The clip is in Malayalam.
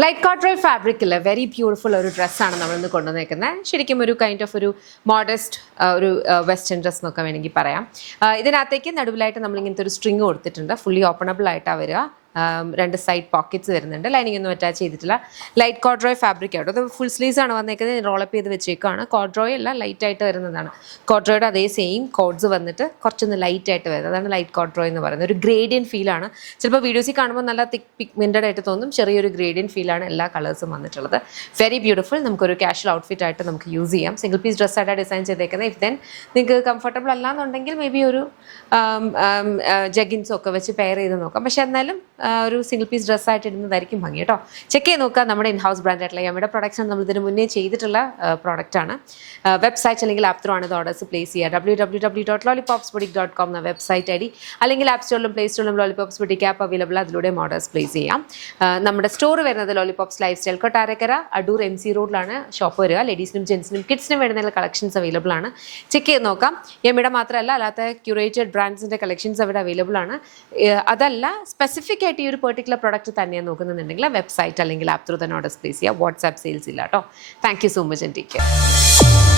ലൈറ്റ് കോട്രൽ ഫാബ്രിക്കിൽ വെരി ബ്യൂട്ടിഫുൾ ഒരു ഡ്രസ്സാണ് നമ്മളിന്ന് കൊണ്ടുവന്നേക്കുന്നത്. ശരിക്കും ഒരു കൈൻഡ് ഓഫ് ഒരു മോഡസ്റ്റ് ഒരു വെസ്റ്റേൺ ഡ്രസ് എന്നൊക്കെ വേണമെങ്കിൽ പറയാം. ഇതിനകത്തേക്ക് നടുവിലായിട്ട് നമ്മളിങ്ങനത്തെ ഒരു സ്ട്രിങ് കൊടുത്തിട്ടുണ്ട്. ഫുള്ളി ഓപ്പണബിൾ ആയിട്ടാണ് വരിക. രണ്ട് സൈഡ് പോക്കറ്റ്സ് വരുന്നുണ്ട്. ലൈനിങ് ഒന്നും അറ്റാച്ച് ചെയ്തിട്ടില്ല. ലൈറ്റ് കോഡ്രോയ് ഫാബ്രിക് ആട്ടോ. അത് ഫുൾ സ്ലീവ്സ് ആണ് വന്നേക്കുന്നത്. റോളപ്പ് ചെയ്ത് വെച്ചേക്കാണ്. കോഡ്രോയ് അല്ല, ലൈറ്റ് ആയിട്ട് വരുന്നതാണ്. കോഡ്രോയുടെ അതേ സെയിം കോഡ്സ് വന്നിട്ട് കുറച്ചൊന്ന് ലൈറ്റ് ആയിട്ട് വരുന്നത്. അതാണ് ലൈറ്റ് കോഡ്രോയ് എന്ന് പറയുന്നത്. ഒരു ഗ്രേഡിയൻ ഫീലാണ്. ചിലപ്പോൾ വീഡിയോസിൽ കാണുമ്പോൾ നല്ല തിക്ക് പിഗ്മെന്റഡ് ആയിട്ട് തോന്നും. ചെറിയൊരു ഗ്രേഡിയൻ ഫീലാണ് എല്ലാ കളേഴ്സും വന്നിട്ടുള്ളത്. Very beautiful. നമുക്കൊരു കാഷ്വൽ ഔട്ട്ഫിറ്റ് ആയിട്ട് നമുക്ക് യൂസ് ചെയ്യാം. സിംഗിൾ പീസ് ഡ്രസ്സായിട്ടാണ് ഡിസൈൻ ചെയ്തേക്കുന്നത്. ഇഫ് ദെൻ നിങ്ങൾക്ക് കംഫർട്ടബിൾ അല്ലാന്നുണ്ടെങ്കിൽ മേ ബി ഒരു ജഗിൻസും ഒക്കെ വെച്ച് പെയർ ചെയ്ത് നോക്കാം. പക്ഷെ എന്നാലും ഒരു സിംഗിൾ പീസ് ഡ്രസ്സായിട്ട് ഇടുന്നതായിരിക്കും ഭംഗി കേട്ടോ. ചെക്ക് ചെയ്ത് നോക്കുക. നമ്മുടെ ഇൻ ഹൗസ് ബ്രാൻഡ് ആയിട്ടുള്ള യമയുടെ പ്രൊഡക്ട്സാണ്. നമ്മൾ ഇതിന് മുന്നേ ചെയ്തിട്ടുള്ള പ്രോഡക്റ്റാണ്. വെബ്സൈറ്റ് അല്ലെങ്കിൽ ആപ്പ് ത്രൂ ആണ് ഇത് ഓർഡേഴ്സ് പ്ലേസ് ചെയ്യുക. www.lollipopsboutique.com എന്ന വെബ്സൈറ്റ് ID, അല്ലെങ്കിൽ ആപ്പ് സ്റ്റോറിലും പ്ലേ സ്റ്റോറിലും ലോളിപോപ്സ് ബുട്ടിക് ആപ്പ് അവൈലബിൾ. അതിലൂടെ ഓർഡേഴ്സ് പ്ലേസ് ചെയ്യാം. നമ്മുടെ സ്റ്റോർ വരുന്നത് lollipops life style Kottarakkara Adoor MC റോഡിലാണ് ഷോപ്പ് വരിക. ലേഡീസിനും ജെൻസിനും കിഡ്സിനും വേണ്ടുന്ന കളക്ഷൻസ് അവൈലബിൾ ആണ്. ചെക്ക് ചെയ്ത് നോക്കാം. യമയുടെ മാത്രമല്ല, അല്ലാത്ത ക്യൂറേറ്റഡ് ബ്രാൻഡ്സിൻ്റെ കളക്ഷൻസ് അവിടെ അവൈലബിൾ ആണ്. അതല്ല, സ്പെസിഫിക് ആയിട്ട് ഈ ഒരു പെർട്ടിക്കുലർ പ്രോഡക്റ്റ് തന്നെയാണ് നോക്കുന്നുണ്ടെങ്കിൽ വെബ്സൈറ്റ് അല്ലെങ്കിൽ ആപ്പ് ത്രൂ തന്നെ ഓർഡേഴ്സ് പ്ലേസ് ചെയ്യുക. വാട്സാപ്പ് സെയിൽസ് ഇല്ല കേട്ടോ. Thank you so much and take care.